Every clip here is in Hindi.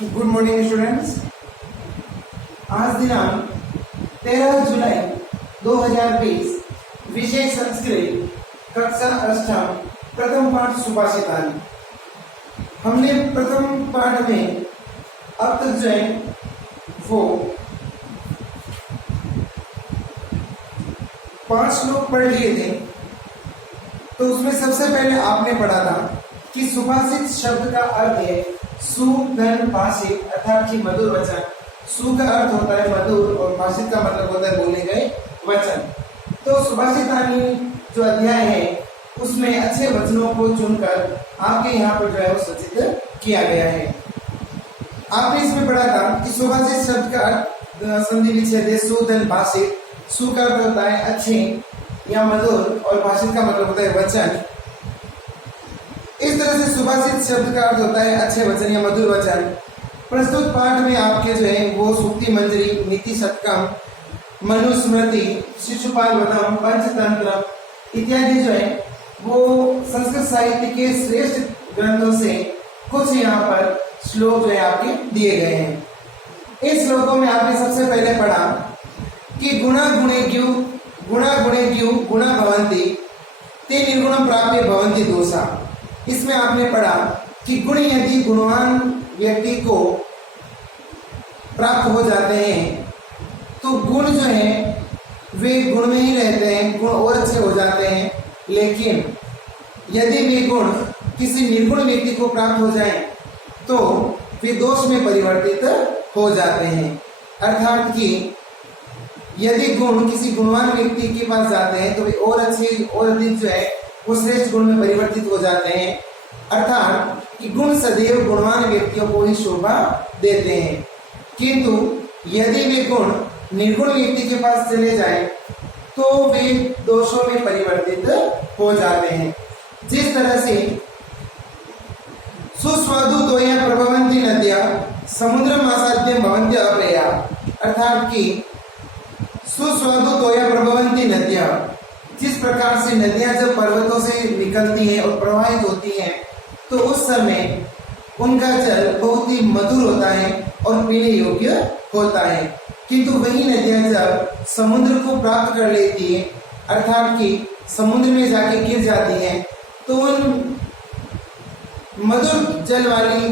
Good morning students. आज दिनांक 13 जुलाई 2020, विषय संस्कृत, कक्षा अष्टम, प्रथम पाठ सुभाषितानि। हमने प्रथम पाठ में अब तक जो है वो 5 श्लोक पढ़ लिए थे। तो उसमें सबसे पहले आपने पढ़ा था कि सुभाषित शब्द का अर्थ है सु धन भाषित, अर्थात कि मधुर वचन। सु का अर्थ होता है मधुर और भाषित का मतलब होता है बोले गए वचन। तो सुभाषितानि जो अध्याय है उसमें अच्छे वचनों को चुनकर आपके यहाँ पर जो है वो सूचित किया गया है। आपने इसमें पढ़ा था कि सुभाषित शब्द का अर्थ संधि विच्छेद है सु धन भाषित। सु का अर्थ होता है अच्छे या मधुर और भाषित का मतलब होता है वचन। इस तरह से सुभाषित शब्द का अर्थ होता है अच्छे वचन या मधुर वचन। प्रस्तुत पाठ में आपके जो है वो सूक्ति मंजरी, नीति शतकम, मनुस्मृति, शिशुपाल वधम, पंचतंत्र इत्यादि जो है वो संस्कृत साहित्य के श्रेष्ठ ग्रंथों से कुछ यहाँ पर श्लोक जो है आपके दिए गए हैं। इस श्लोकों में आपने सबसे पहले पढ़ा कि गुणा गुणेज्ञु गुणा भवन्ति ते निर्गुणं प्राप्य भवन्ति दोषा। इसमें आपने पढ़ा कि गुण यदि गुणवान व्यक्ति को प्राप्त हो जाते हैं तो गुण जो है वे गुण में ही रहते हैं, गुण और अच्छे हो जाते हैं। लेकिन यदि वे गुण किसी निर्गुण व्यक्ति को प्राप्त हो जाएं तो वे दोष में परिवर्तित हो जाते हैं। अर्थात कि यदि गुण किसी गुणवान व्यक्ति के पास जाते हैं तो वे और अच्छे और अधिक जो है वो श्रेष्ठ गुण में परिवर्तित हो जाते हैं। अर्थात कि गुण सदैव गुणवान व्यक्तियों को ही शोभा देते हैं, किंतु यदि वे गुण निर्गुण व्यक्ति के पास चले जाएं तो वे दोषों में परिवर्तित हो जाते हैं। जिस तरह से सुस्वादु तोया प्रभवन्ति नद्या समुद्रम आसाद्यं भवन्ति अप्रेया। अर्थात कि सुस्वादु तोया प्रभवन्ति नद्या, जिस प्रकार से नदियां जब पर्वतों से निकलती हैं और प्रवाहित होती हैं तो उस समय उनका जल बहुत ही मधुर होता है और पीने योग्य होता है। किंतु वही नदियां जब समुद्र को प्राप्त कर लेती है, अर्थात कि समुद्र में जाके गिर जाती हैं, तो उन मधुर जल वाली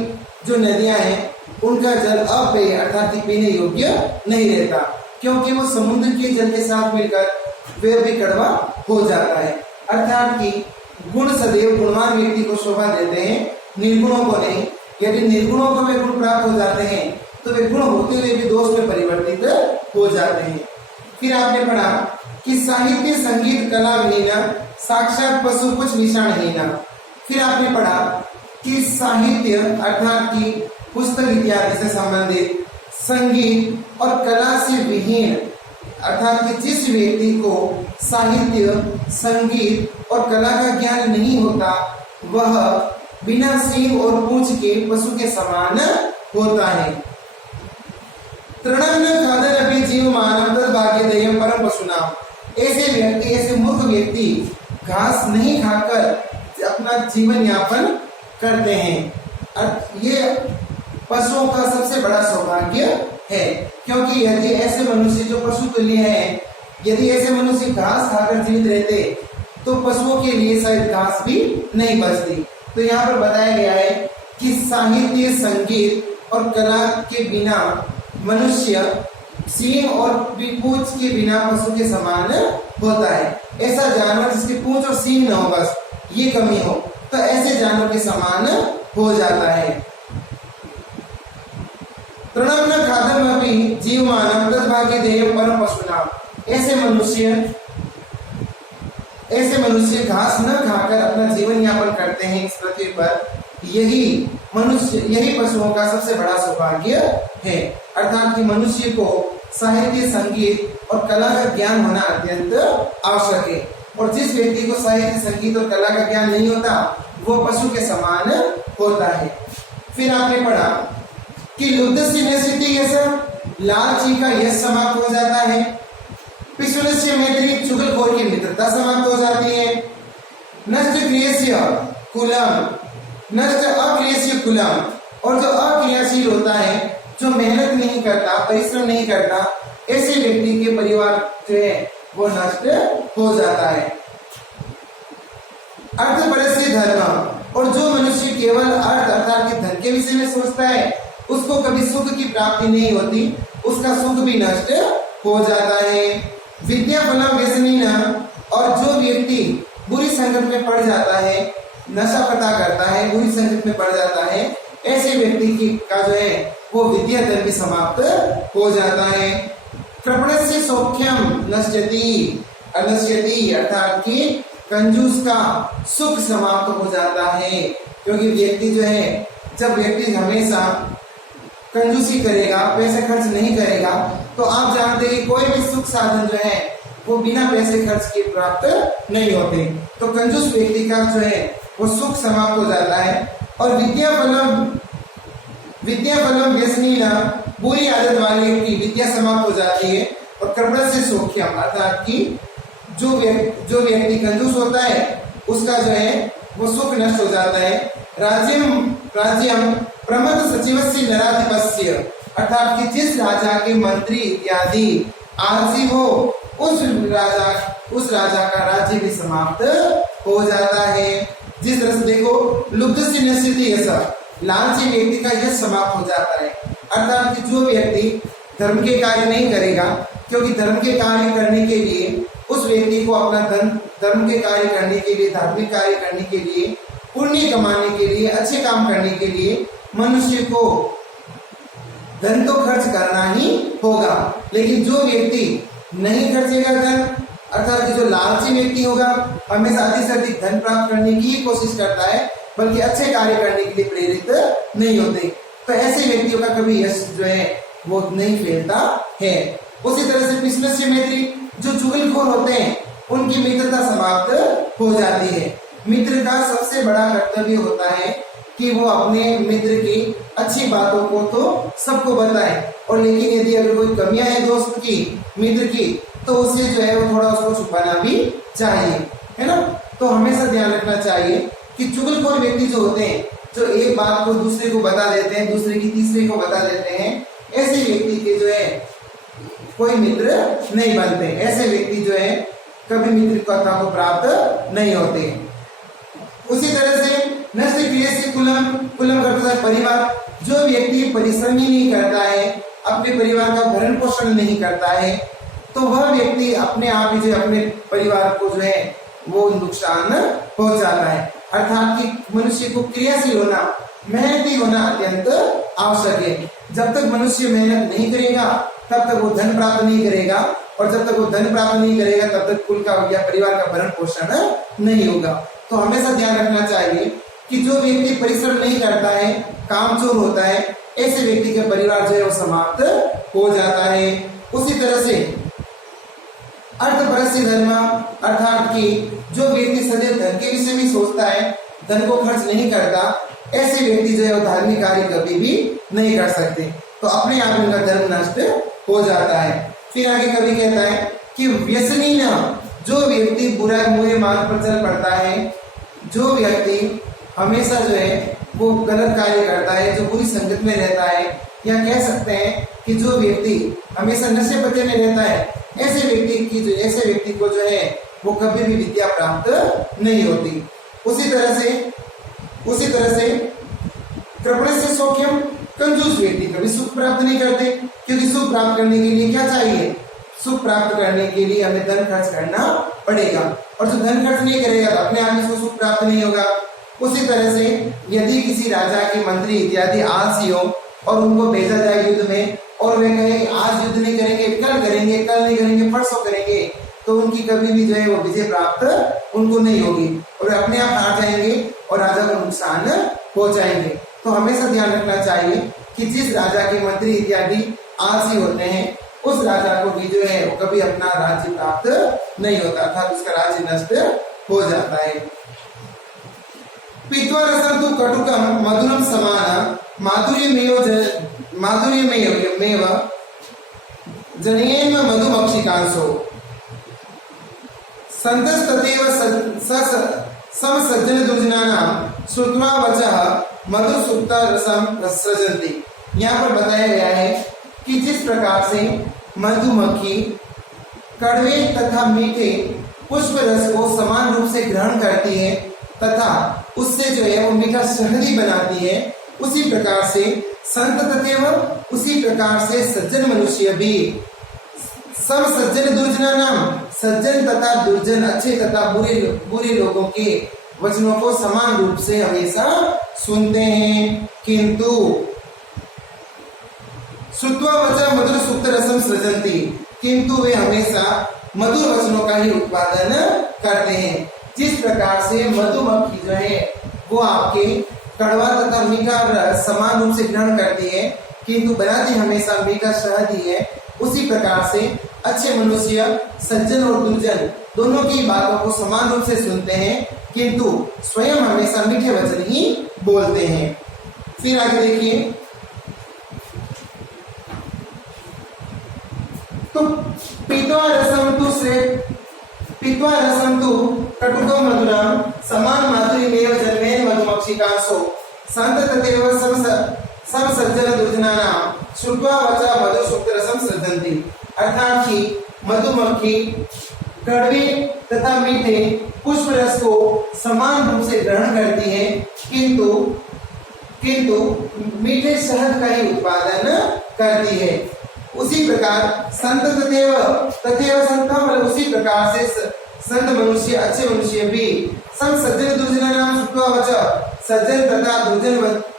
जो नदियां हैं उनका जल अपेय अर्थात कि पीने योग्य नहीं रहता, क्योंकि वो समुद्र के जल के साथ मिलकर वे भी कड़वा हो जाता है। अर्थात कि गुण सदैव गुणवान व्यक्ति को शोभा देते हैं, निर्गुणों को नहीं। यदि निर्गुणों को वे गुण प्राप्त हो जाते हैं तो वे गुण होते हुए भी दोष में परिवर्तित हो जाते हैं। फिर आपने पढ़ा कि साहित्य संगीत कला विहीना साक्षात पशु कुछ विषाणहीना। फिर आपने पढ़ा कि साहित्य अर्थात कि पुस्तक इत्यादि से संबंधित, संगीत और कला से विहीन अर्थात कि जिस व्यक्ति को साहित्य, संगीत और कला का ज्ञान नहीं होता वह बिना सींग और पूंछ के पशु के समान होता है। तृणं न खादनपि जीवमानं तद्भाग्यदेयं परम पशूनां। ऐसे व्यक्ति, ऐसे मूर्ख व्यक्ति घास नहीं खाकर अपना जीवन यापन करते हैं। ये पशुओं का सबसे बड़ा सौभाग्य है, क्योंकि यदि ऐसे मनुष्य जो पशु तुल्य हैं, यदि ऐसे मनुष्य घास खाकर जीवित रहते तो पशुओं के लिए शायद घास भी नहीं बचती। तो यहाँ पर बताया गया है कि साहित्य, संगीत और कला के बिना मनुष्य सींग और पूंछ के बिना पशु के समान होता है। ऐसा जानवर जिसकी पूंछ और सींग न हो, बस ये कमी हो, तो ऐसे जानवर के समान हो जाता है। तृणं न खादनमपि जीवमानं तद्भाग्यदेयं परम पशूनां। ऐसे मनुष्य घास न खाकर अपना जीवन यापन करते हैं इस पृथ्वी पर। यही पशुओं का सबसे बड़ा सौभाग्य है। अर्थात कि मनुष्य को साहित्य, संगीत और कला का ज्ञान होना अत्यंत आवश्यक है, और जिस व्यक्ति को साहित्य, संगीत और कला का ज्ञान नहीं होता वो पशु के समान होता है। फिर आपने पढ़ा कि लुब्धस्य नश्यति यश, लालची का यश समाप्त हो जाता है। पिशुनस्य मैत्री, चुगलखोर की मित्रता समाप्त हो जाती है। नष्ट क्रियस्य कुलम, नष्ट अक्रियस्य कुलम, और जो अक्रियाशील होता है, जो मेहनत नहीं करता, परिश्रम नहीं करता, ऐसे व्यक्ति के परिवार जो है वो नष्ट हो जाता है। अर्थपरस्य धर्म, और जो मनुष्य केवल अर्थ अर्थात कि धन के विषय में सोचता है, उसको कभी सुख की प्राप्ति नहीं होती, उसका सुख भी नष्ट हो जाता है। विद्या फलम व्यसनीन, और जो व्यक्ति बुरी संगत में पड़ जाता है, नशा पता करता है, बुरी संगत में पड़ जाता है, ऐसे व्यक्ति की का जो है वो विद्या धन भी समाप्त हो जाता है। कृपणस्य सौख्यम नश्यति, अनश्यति, अर्थात कि कंजूस का सुख समाप्त हो जाता है। क्योंकि व्यक्ति जो है, जब व्यक्ति हमेशा कंजूसी करेगा, पैसे खर्च नहीं करेगा, तो आप जानते हैं कि कोई भी सुख साधन जो है वो बिना पैसे खर्च के प्राप्त नहीं होते। तो कंजूस व्यक्ति का जो है वो सुख समाप्त हो जाता है। और विद्या फलम व्यसनीन, बुरी आदत वाले की विद्या समाप्त हो जाती है। और कृपणस्य सौख्यम, अर्थात कि जो व्यक्ति कंजूस होता है उसका जो है वो सुख नष्ट हो जाता है। राज्यम प्रमथ सचिवस्य नराधिपस्य, अर्थात कि जिस राजा के मंत्री इत्यादि आलसी हो, उस राजा का राज्य भी समाप्त हो जाता है। जिस तरह से देखो, लुब्ध से नश्यति, ऐसा लालची व्यक्ति का यश समाप्त हो जाता है। अर्थात कि जो व्यक्ति धर्म के कार्य नहीं करेगा, क्योंकि धर्म के कार्य करने के लिए उस व्यक्ति को अपना धर्म के कार्य करने के लिए, धार्मिक कार्य करने के लिए, पुण्य कमाने के लिए, अच्छे काम करने के लिए मनुष्य को धन तो खर्च करना ही होगा। लेकिन जो व्यक्ति नहीं खर्चेगा धन, अर्थात जो लालची व्यक्ति होगा, हमेशा अधिक से अधिक धन प्राप्त करने की ही कोशिश करता है, बल्कि अच्छे कार्य करने के लिए प्रेरित नहीं होते, तो ऐसे व्यक्तियों का कभी यश जो है वो नहीं फैलता है। उसी तरह से पिस्मस्य मैत्री, जो चुगलखोर होते हैं, उनकी मित्रता समाप्त हो जाती है। मित्र का सबसे बड़ा कर्तव्य होता है कि वो अपने मित्र की अच्छी बातों को तो सबको बताए, और लेकिन यदि अगर कोई कमियां है दोस्त की, मित्र की, तो उससे जो है वो थोड़ा उसको छुपाना भी चाहिए, है ना। तो हमेशा ध्यान रखना चाहिए कि चुगलखोर व्यक्ति जो होते हैं, जो एक बात को दूसरे को बता देते हैं, दूसरे की तीसरे को बता देते हैं, ऐसे व्यक्ति के जो है कोई मित्र नहीं बनते। ऐसे व्यक्ति जो है कभी मित्रता को प्राप्त नहीं होते। उसी तरह से नष्ट क्रिया से कुलम करता है परिवार, जो व्यक्ति परिश्रम ही नहीं करता है, अपने परिवार का भरण पोषण नहीं करता है, तो वह व्यक्ति अपने आप ही जो अपने परिवार को जो है वो नुकसान पहुंचाता है। अर्थात कि मनुष्य को क्रियाशील होना, मेहनती होना अत्यंत आवश्यक है। जब तक मनुष्य मेहनत नहीं करेगा तब तक वो धन प्राप्त नहीं करेगा, और जब तक वो धन प्राप्त नहीं करेगा तब तक कुल का या परिवार का भरण पोषण नहीं होगा। तो हमेशा ध्यान रखना चाहिए कि जो व्यक्ति परिश्रम नहीं करता है, कामचोर होता है, ऐसे व्यक्ति का परिवार जो है वो समाप्त हो जाता है। उसी तरह से अर्थपरस्य धर्म, अर्थात कि जो व्यक्ति सदैव धन के विषय में सोचता है, धन को खर्च नहीं करता, ऐसे व्यक्ति जो है वो धार्मिक कार्य कभी भी नहीं कर सकते, तो अपने आप उनका धर्म नष्ट हो जाता है। फिर आगे कवि कहता है कि व्यसनीन, जो व्यक्ति बुरा मार्ग पर चल पड़ता है, जो व्यक्ति हमेशा जो है वो गलत कार्य करता है, जो बुरी संगत में रहता है, या कह सकते हैं कि जो व्यक्ति हमेशा नशे पते में रहता है, ऐसे व्यक्ति को जो है वो कभी भी विद्या प्राप्त नहीं होती। उसी तरह से कृपणस्य सौख्यम, कंजूस व्यक्ति कभी सुख प्राप्त नहीं करते, क्योंकि सुख प्राप्त करने के लिए क्या चाहिए? सुख प्राप्त करने के लिए हमें धन खर्च करना पड़ेगा, और जो धन खर्च नहीं करेगा तो अपने आप इसको सुख प्राप्त नहीं होगा। उसी तरह से यदि किसी राजा के मंत्री इत्यादि आलसी हो और उनको भेजा जाए युद्ध में, और वे कहें आज युद्ध नहीं करेंगे, कल करेंगे, कल नहीं करेंगे, परसों करेंगे, तो उनकी कभी भी जो है वो विजय प्राप्त उनको नहीं होगी, और वे अपने आप हार जाएंगे और राजा को नुकसान पहुंचाएंगे। तो हमेशा ध्यान रखना चाहिए कि जिस राजा के मंत्री इत्यादि आलसी होते हैं, उस राजा को भी जो है वो कभी अपना राज्य प्राप्त नहीं होता, अर्थात उसका राज्य नष्ट हो जाता है। पीत्वा रसं तु कटुकम मधुरम समान माधुर्यमेव जनयेन मधुमक्षिकांसो संतस्ततेव समसज्जन दुर्जनानां श्रुत्वा वचः मधुर सुप्त रसम सृजन्ति। यहाँ पर बताया गया है कि जिस प्रकार से मधुमक्खी कड़वे तथा मीठे पुष्प रस को समान रूप से ग्रहण करती है तथा उससे जो है वो मीठा शहदी बनाती है, उसी प्रकार से संत तथैव, उसी प्रकार से सज्जन मनुष्य भी सब सज्जन दुर्जना नाम, सज्जन तथा दुर्जन, अच्छे तथा बुरे लोगों के वचनों को समान रूप से हमेशा सुनते हैं, किंतु श्रुत्वा वचा मधुर सुप्त रसम सृजन्ति, किंतु वे हमेशा मधुर वचनों का ही उत्पादन करते हैं। जिस प्रकार से मधुमक्खी जो है वो आपके कड़वा तथा मीठा रस समान रूप से ग्रहण करती है, किंतु बनाती हमेशा मीठा शहद ही है, उसी प्रकार से अच्छे मनुष्य सज्जन और दुर्जन दोनों की बातों को समान रूप से सुनते हैं, किंतु स्वयं हमेशा मीठे वचन ही बोलते हैं। फिर आगे देखिए, तो पीत्वा रसम तु कटुको मधुरम समान माधुर्यमेव जन्मेन मधुमक्षिकासो संत तथैव सम सज्जन दुर्जनानां श्रुत्वा वचा मधुर सुप्त रसम सृजन्ति। अर्थात कि मधुमक्खी कड़वे तथा मीठे पुष्प रस को समान रूप से ग्रहण करती है, किंतु मीठे शहद का ही उत्पादन करती है। उसी प्रकार संत तथैव संतम, उसी प्रकार से संत मनुष्य, अच्छे मनुष्य भी सम सज्जन दुर्जन नाम श्रुत्वा वचा, सज्जन तथा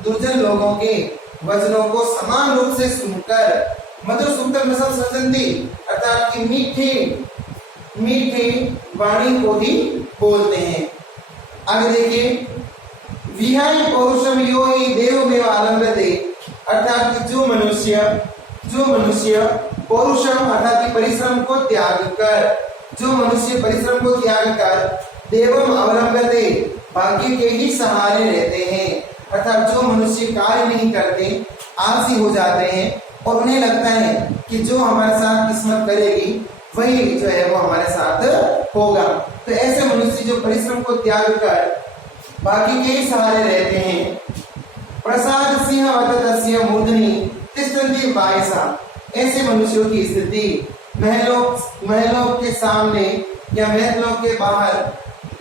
दुर्जन लोगों के वचनों को समान रूप से सुनकर मधुर सुप्त रसम सृजन्ति, अर्थात कि मीठे वाणी को ही बोलते हैं। आगे देखिए, विहाय पौरुषम यो हि देवमेव आलम्बते, अर्थात कि जो मनुष्य पौरुषम अर्थात कि परिश्रम को त्याग कर देवम अवलंबते, भाग्य के ही सहारे रहते हैं, अर्थात जो मनुष्य कार्य नहीं करते, आलसी हो जाते हैं और उन्हें लगता है कि जो हमारे साथ किस्मत करेगी वही जो है वो हमारे साथ होगा, तो ऐसे मनुष्य जो परिश्रम को त्याग कर भाग्य के ही सहारे रहते हैं, प्रसाद सिंह वतस्य मूर्धनि तिष्ठन्ति वायसा, ऐसे मनुष्यों की स्थिति महलों के सामने या महलों के बाहर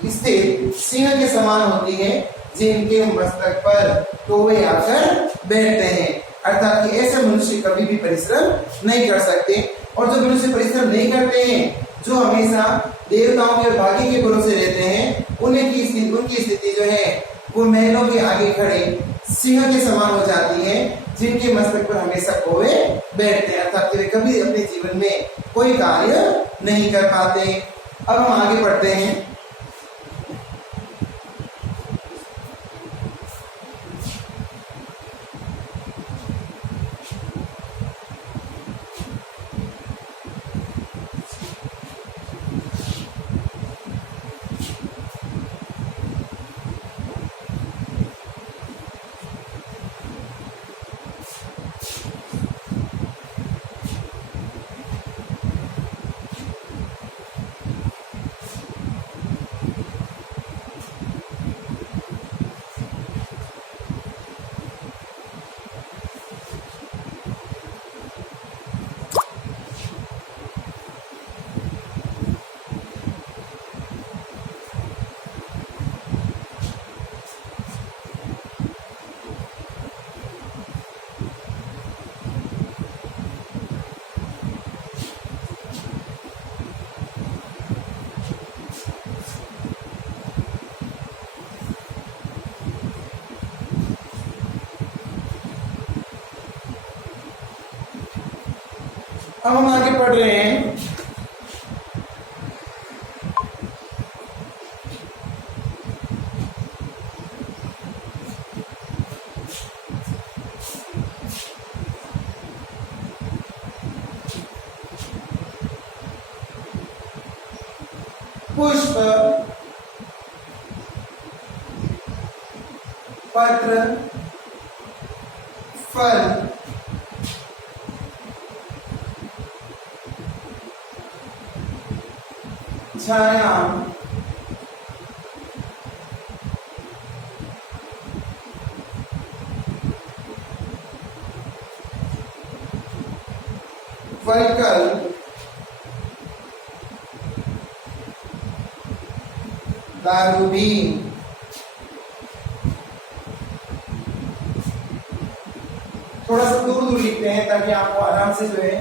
स्थित सिंह के समान होती है, जिनके मस्तक पर कौवे आकर बैठते हैं। अर्थात कि ऐसे मनुष्य कभी भी परिश्रम नहीं कर सकते, और जो मनुष्य परिश्रम नहीं करते हैं, जो हमेशा देवताओं के भाग्य के भरोसे रहते हैं, उनकी स्थिति जो है वो महलों के आगे खड़े सिंह के समान हो जाती है, जिनके मस्तक पर हमेशा कौवे बैठते हैं, अर्थात वे कभी अपने जीवन में कोई कार्य नहीं कर पाते। अब हम आगे बढ़ते हैं। अब हम आगे पढ़ रहे हैं। पुष्प, पत्र, फल, छाया, वल्कल दारूभी। थोड़ा सा दूर दूर लिखते हैं ताकि आपको आराम से जो है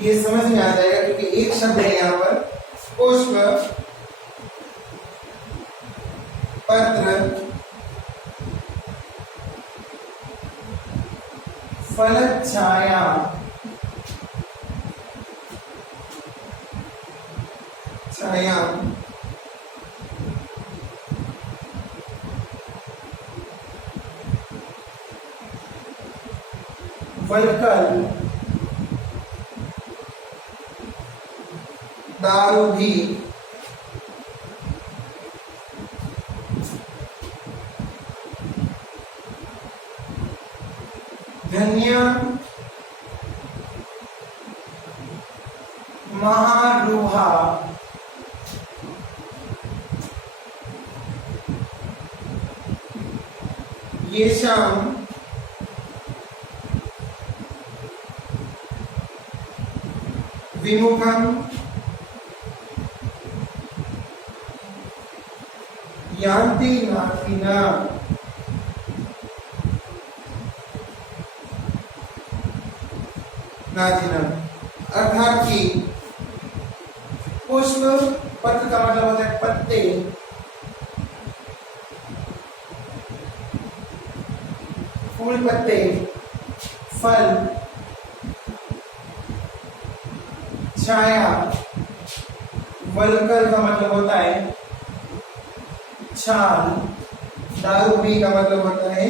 ये समझ में आ जाएगा, क्योंकि एक शब्द है यहाँ पर पुष्प पत्र फल छाया छाया वल्कल दारूभी धन्य महारुहा येषाम् विमुखम यान्ति नाथिना। नाथिना अर्थात कि पुष्प पत्र का मतलब होता है पत्ते, फूल पत्ते, फल, छाया, वल्कल का मतलब होता है छाल, दारूभी का मतलब होता है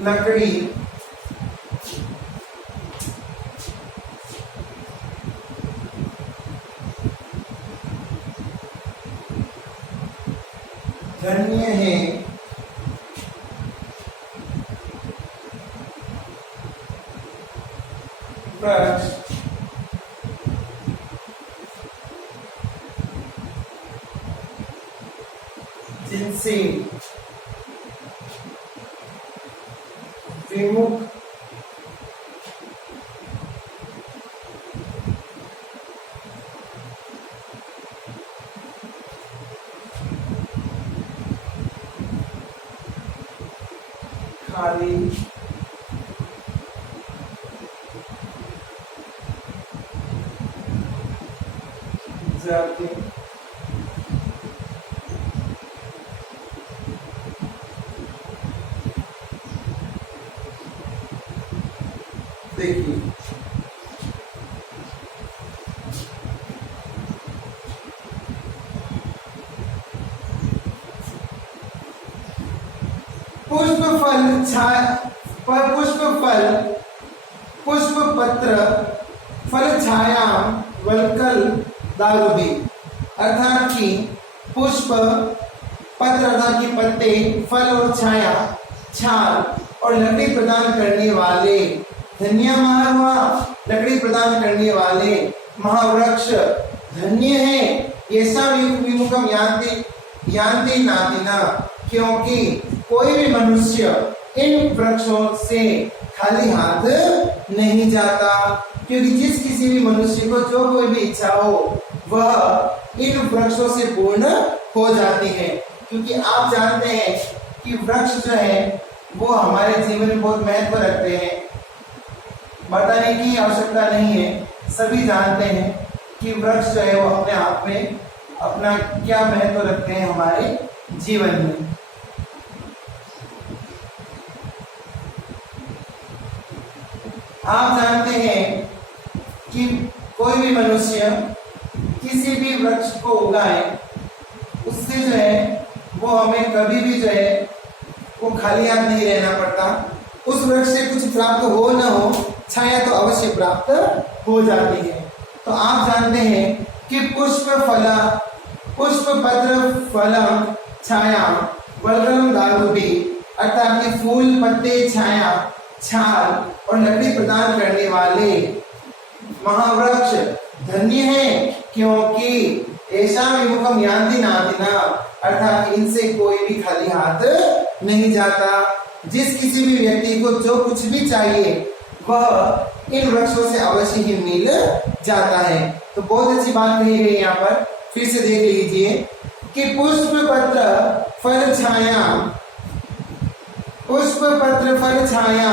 लकड़ी, धन्य है वृक्ष जिनसे विमुख खाली जाते देखिए पुष्प फल पुष्प फल पुष्प पत्र फल छाया वल्कल दारूभी। अर्थात कि पुष्प पत्र अर्थात कि पत्ते, फल और छाया, छाल और लकड़ी प्रदान करने वाले, धन्य महारुआ लकड़ी प्रदान करने वाले महावृक्ष धन्य है। ऐसा विमुखम यान्ति नातिना, क्योंकि कोई भी मनुष्य इन वृक्षों से खाली हाथ नहीं जाता, क्योंकि जिस किसी भी मनुष्य को जो कोई भी इच्छा हो वह इन वृक्षों से पूर्ण हो जाती है। क्योंकि आप जानते हैं कि वृक्ष जो है वो हमारे जीवन में बहुत महत्व रखते हैं, बताने की आवश्यकता नहीं है, सभी जानते हैं कि वृक्ष जो है वो अपने आप में अपना क्या महत्व रखते हैं हमारे जीवन में। आप जानते हैं कि कोई भी मनुष्य किसी भी वृक्ष को उगाए उससे जो है वो हमें कभी भी जो है वो खाली हाथ नहीं रहना पड़ता। उस वृक्ष से कुछ प्राप्त हो न हो, छाया तो अवश्य प्राप्त हो जाती है। तो आप जानते हैं कि पुष्प पत्र फलम छाया वल्कलम दारूभी, अर्थात कि फूल पत्ते, छाया, छाल और लकड़ी प्रदान करने वाले महावृक्ष धन्य है, क्योंकि ऐसा विमुखम यान्ति नातिना, अर्थात इनसे कोई भी खाली हाथ नहीं जाता। जिस किसी भी व्यक्ति को जो कुछ भी चाहिए वह इन वृक्षों से अवश्य ही मिल जाता है। तो बहुत अच्छी बात कही गई यहाँ पर, फिर से देख लीजिए कि पुष्प पत्र फल छाया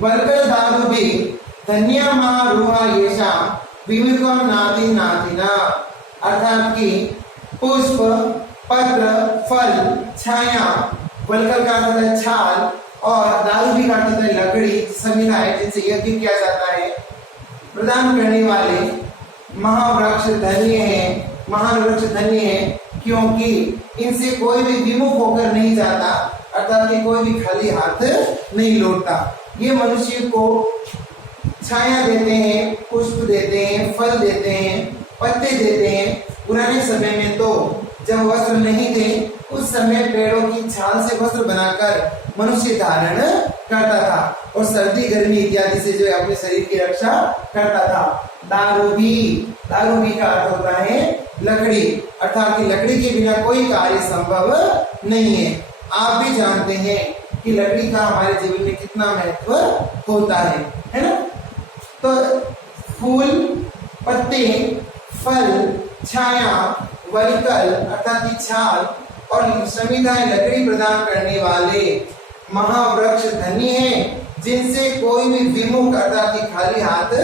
वल्कल दादु भी धन्य महारुहा येषा विमुखम नाति नातिना, अर्थात कि पुष्प पत्र फल छाया, वल्कल का अर्थ है छाल और दारू भी का अर्थ है लकड़ी, संविधा है जिनसे यज्ञ किया जाता है, प्रदान करने वाले महावृक्ष धन्य है, महान वृक्ष धन्य है, क्योंकि इनसे कोई भी विमुख होकर नहीं जाता, अर्थात कि कोई भी खाली हाथ नहीं लौटता। ये मनुष्य को छाया देते हैं, पुष्प देते हैं, फल देते हैं, पत्ते देते हैं। पुराने समय में तो जब वस्त्र नहीं थे उस समय पेड़ों की छाल से वस्त्र बनाकर मनुष्य धारण करता था और सर्दी गर्मी इत्यादि से जो है अपने शरीर की रक्षा करता था। दारू भी का अर्थ होता है लकड़ी, अर्थात कि लकड़ी के बिना कोई कार्य संभव नहीं है। आप भी जानते हैं कि लकड़ी का हमारे जीवन में कितना महत्व होता है ना। तो फूल, पत्ते, फल, छाया, वल्कल अर्थात की छाल और संविधाएं लकड़ी प्रदान करने वाले महावृक्ष धनी हैं, जिनसे कोई भी विमुख अर्थात की खाली हाथ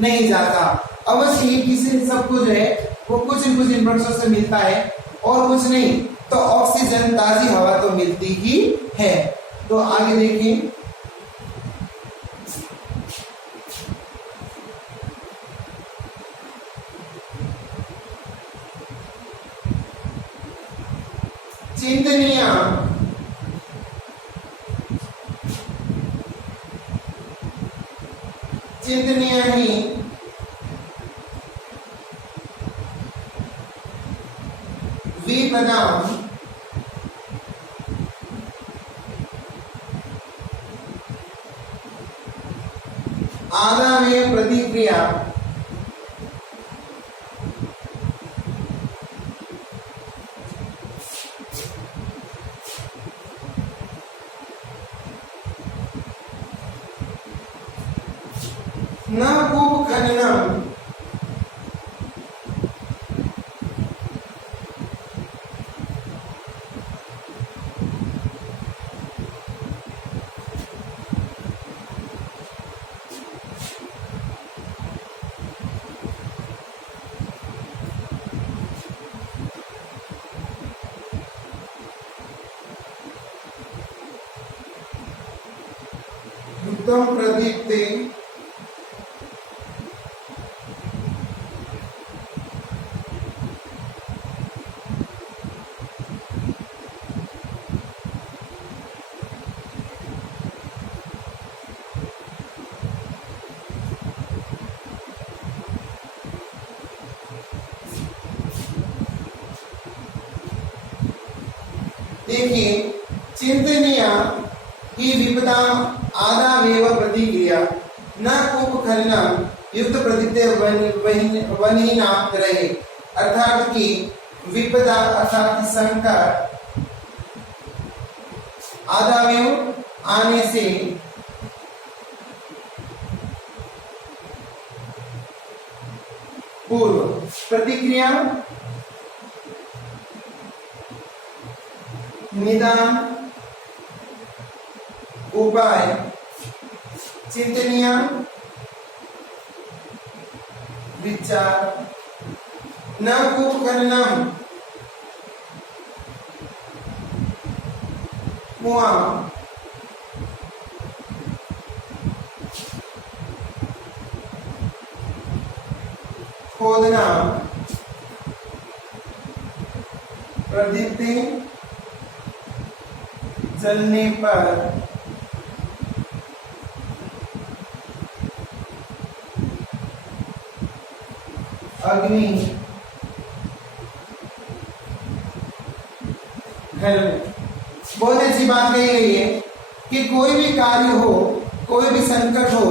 नहीं जाता। अवश्य ही किसी सबको जो है वो कुछ न कुछ इन वृक्षों से मिलता है और कुछ नहीं तो ऑक्सीजन, ताजी हवा तो मिलती ही है। तो आगे देखिए, चिंतनीय ही विपदाम आगामी प्रतिक्रिया न कूप खननम उत्तम प्रदीप्ते देखिए, चिंतनीय ही विपदा आदावेव प्रतिक्रिया न कूप खननम युक्त प्रतीते वही नाम रहे, अर्थात कि विपदा अर्थात संकट आदावेव आने से पूर्व प्रतिक्रिया निदान उपाय चिंतनीय विचार न कूप खननम कुआं खोदना प्रदीप्ति जलने पर अग्नि घर में। बहुत अच्छी बात कही गई है कि कोई भी कार्य हो, कोई भी संकट हो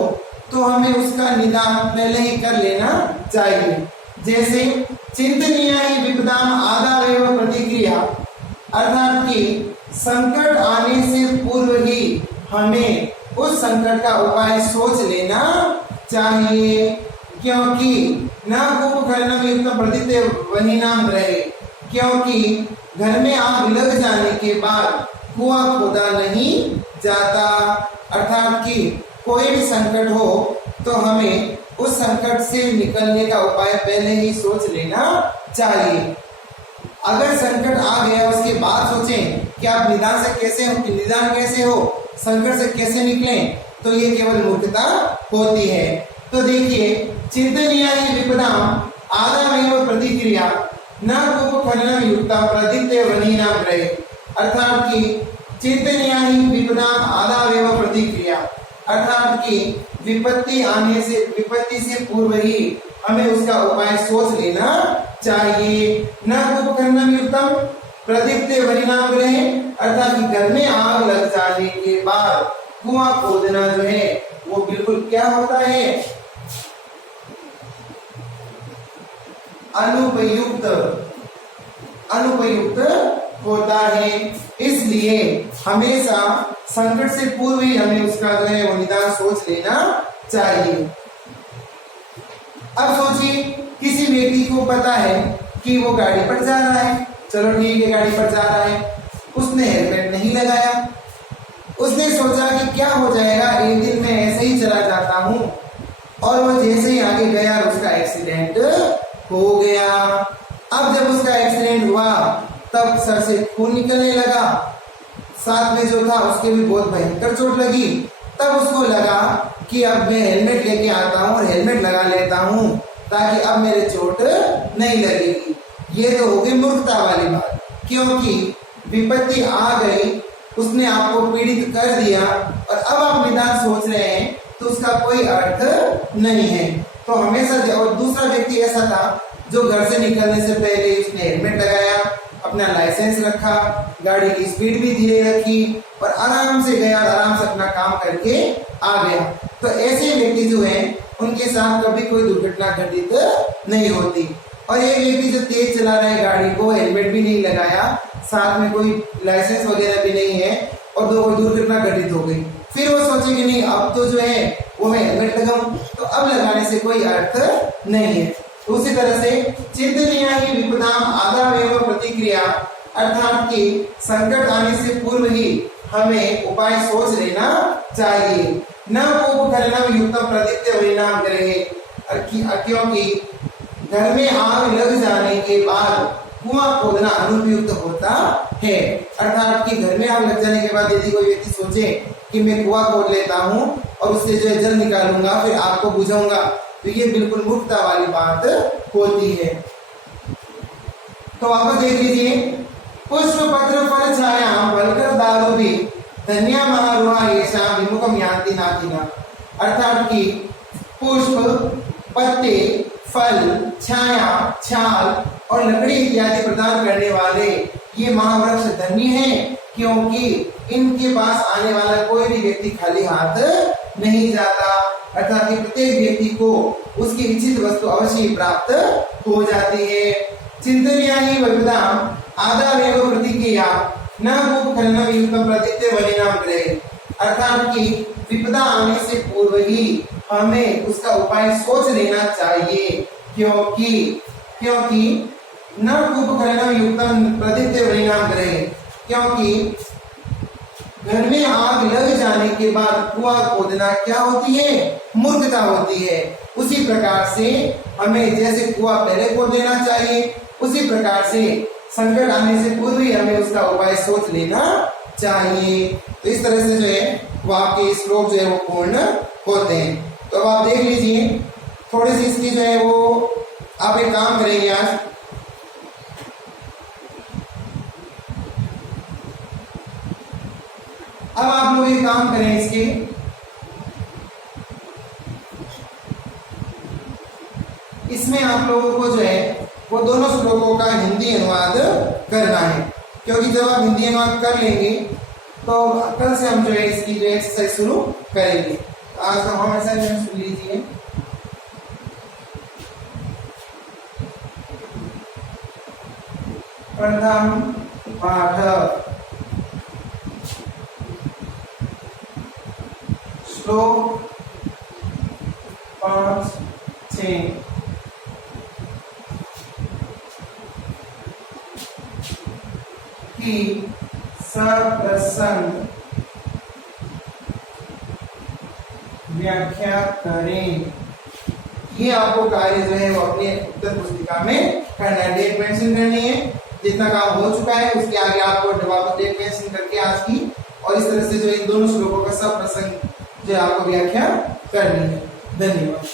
तो हमें उसका निदान पहले ही कर लेना चाहिए। जैसे चिंतनीय ही विपदाम आदावेव प्रतिक्रिया, अर्थात कि संकट आने से पूर्व ही हमें उस संकट का उपाय सोच लेना चाहिए, क्योंकि न कुंभकर्ण युक्त प्रदित्य वही नाम रहे, क्योंकि घर में आग लग जाने के बाद कुआं खोदा नहीं जाता। अर्थात कि कोई भी संकट हो तो हमें उस संकट से निकलने का उपाय पहले ही सोच लेना चाहिए। अगर संकट आ गया उसके बाद सोचें कि आप निदान कैसे हो, संकट से कैसे निकलें, तो ये केवल मूर्खता होती है। तो देखिए, चिंतनीय विपदाम आदावेव प्रतिक्रिया न कुंभकर्ण युक्ता प्रदित्य वनीनाम रहे, अर्थात कि चिंतनीय विपदाम आदावेव प्रतिक्रिया, अर्थात कि विपत्ति से पूर्व ही हमें उसका उपाय सोच लेना चाहिए। न कुंभकर्ण युक्तम प्रदित्य वनीनाम रहे, अर्थात कि घर में आग लग जाने के बाद कुआं खोदना जो है वो बिल्कुल क्या होता है, अनुपयुक्त होता है। इसलिए हमेशा संकट से पूर्व ही हमें उसका जो है वो निदान सोच लेना चाहिए। अब सोचिए, किसी व्यक्ति को पता है कि वो गाड़ी पर जा रहा है, चलो ठीक है गाड़ी पर जा रहा है, उसने हेलमेट नहीं लगाया, उसने सोचा कि क्या हो जाएगा, एक दिन मैं ऐसे ही चला जाता हूँ, और वो जैसे ही आगे गया उसका एक्सीडेंट हो गया। अब जब उसका एक्सीडेंट हुआ तब सर से खून निकलने लगा, साथ में जो था उसके भी बहुत भयंकर चोट लगी। तब उसको लगा कि अब मैं हेलमेट लेके आता हूँ और हेलमेट लगा लेता हूँ ताकि अब मेरे चोट नहीं लगेगी। ये तो हो गई मूर्खता वाली बात, क्योंकि विपत्ति आ गई, उसने आपको पीड़ित कर दिया और अब आप निदान सोच रहे हैं तो उसका कोई अर्थ नहीं है। तो हमेशा और दूसरा व्यक्ति ऐसा था जो घर से निकलने से पहले उसने हेलमेट लगाया, अपना लाइसेंस रखा, गाड़ी की स्पीड भी धीरे रखी और आराम से गया, आराम से अपना काम करके आ गया। तो ऐसे व्यक्ति जो हैं उनके साथ कभी कोई दुर्घटना घटित नहीं होती। और एक व्यक्ति जो तेज चला रहा है गाड़ी को, हेलमेट भी नहीं लगाया, साथ में कोई लाइसेंस वगैरह भी नहीं है और कोई दुर्घटना घटित हो गई, फिर वो सोचे कि नहीं अब तो जो है वो मैं हेलमेट लगाऊं, तो अब लगाने से कोई अर्थ नहीं है। उसी तरह से चिंतनीय विपदाम आदावेव प्रतिक्रिया, अर्थात कि संकट आने से पूर्व ही हमें उपाय सोच लेना चाहिए। न कुंभकर्ण युक्तम प्रदित्य वनीनाम रहे, क्योंकि घर में आग लग जाने के बाद कुआं खोदना अनुपयुक्त होता है। अर्थात कि घर में आग लग जाने के बाद यदि कोई व्यक्ति सोचे कि मैं कुआं खोद लेता हूँ और उससे जो है जल निकालूंगा फिर आग को बुझाऊंगा, तो ये बिल्कुल मूर्खता वाली बात होती है। तो वापस देख लीजिए, पुष्प पत्र फल छाया बलकर दारू भी धन्या महारुहा येषा विमुखम यान्ति नातिना, अर्थात कि पुष्प, पत्ते, फल, छाया, छाल और लकड़ी इत्यादि प्रदान करने वाले ये महावृक्ष धन्य हैं, क्योंकि इनके पास आने वाला कोई भी व्यक्ति खाली हाथ नहीं जाता। अर्थात कि प्रत्येक व्यक्ति को उसकी इच्छित वस्तु अवश्य ही प्राप्त हो जाती है। चिंतनीय ही विपदाम आदावेव प्रतिक्रिया न कुंभकर्ण युक्तम प्रदित्य वनीनाम रहे, अर्थात कि विपदा आने से पूर्व ही हमें उसका उपाय सोच लेना चाहिए, क्योंकि न कुंभकर्ण युक्तम प्रदित्य वनीनाम रहे, क्योंकि घर में आग लग जाने के बाद कुआं खोदना क्या होती है, मूर्खता होती है। उसी प्रकार से हमें जैसे कुआं पहले खोद लेना चाहिए, उसी प्रकार से संकट आने से पूर्व ही हमें उसका उपाय सोच लेना चाहिए। तो इस तरह से जो है वो आपके श्लोक जो है वो पूर्ण होते हैं। तो अब आप देख लीजिए, थोड़ी सी इसकी जो है वो आप एक काम करेंगे आज, अब आप लोग एक काम करें, इसके इसमें आप लोगों को जो है वो दोनों श्लोकों का हिंदी अनुवाद करना है, क्योंकि जब आप हिंदी अनुवाद कर लेंगे तो कल से हम जो है इसकी जो एक्सरसाइज शुरू करेंगे। आज का होम असाइनमेंट सुन लीजिए। प्रथम पाठ श्लोक 5-6 की सप्रसंग व्याख्या करें। ये आपको कार्य जो है वो अपने उत्तर पुस्तिका में करना है, डेट मेंशन करनी है। जितना काम हो चुका है उसके आगे आपको वापस डेट मेंशन करके आज की, और इस तरह से जो इन दोनों श्लोकों का सब प्रसंग जो आपको व्याख्या करनी है। धन्यवाद।